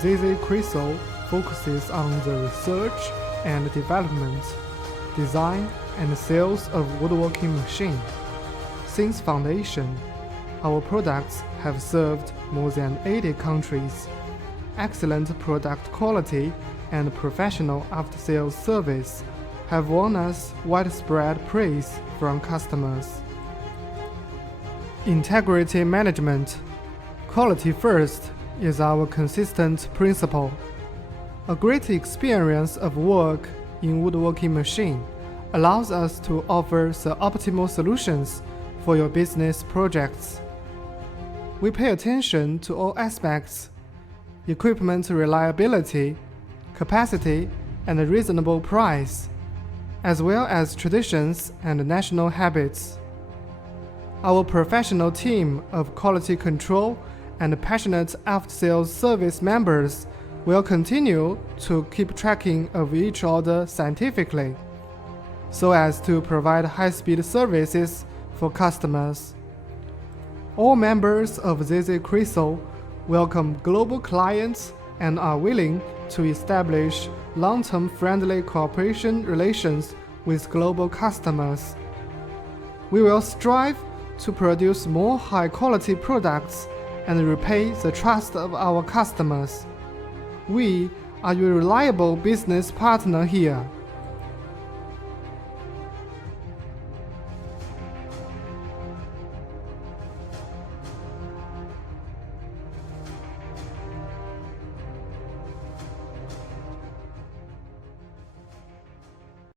ZZCHRYSO focuses on the research and development, design and sales of woodworking machines. Since foundation, our products have served more than 80 countries. Excellent product quality and professional after-sales service have won us widespread praise from customers. Integrity management. Quality first is our consistent principle. A great experience of work in woodworking machine allows us to offer the optimal solutions for your business projects. We pay attention to all aspects: equipment reliability, capacity, and a reasonable price, as well as traditions and national habits. Our professional team of quality control and passionate after-sales service members will continue to keep tracking of each order scientifically, so as to provide high-speed services for customers. All members of ZZCHRYSO welcome global clients and are willing to establish long-term friendly cooperation relations with global customers. We will strive to produce more high-quality products and repay the trust of our customers. We are your reliable business partner here.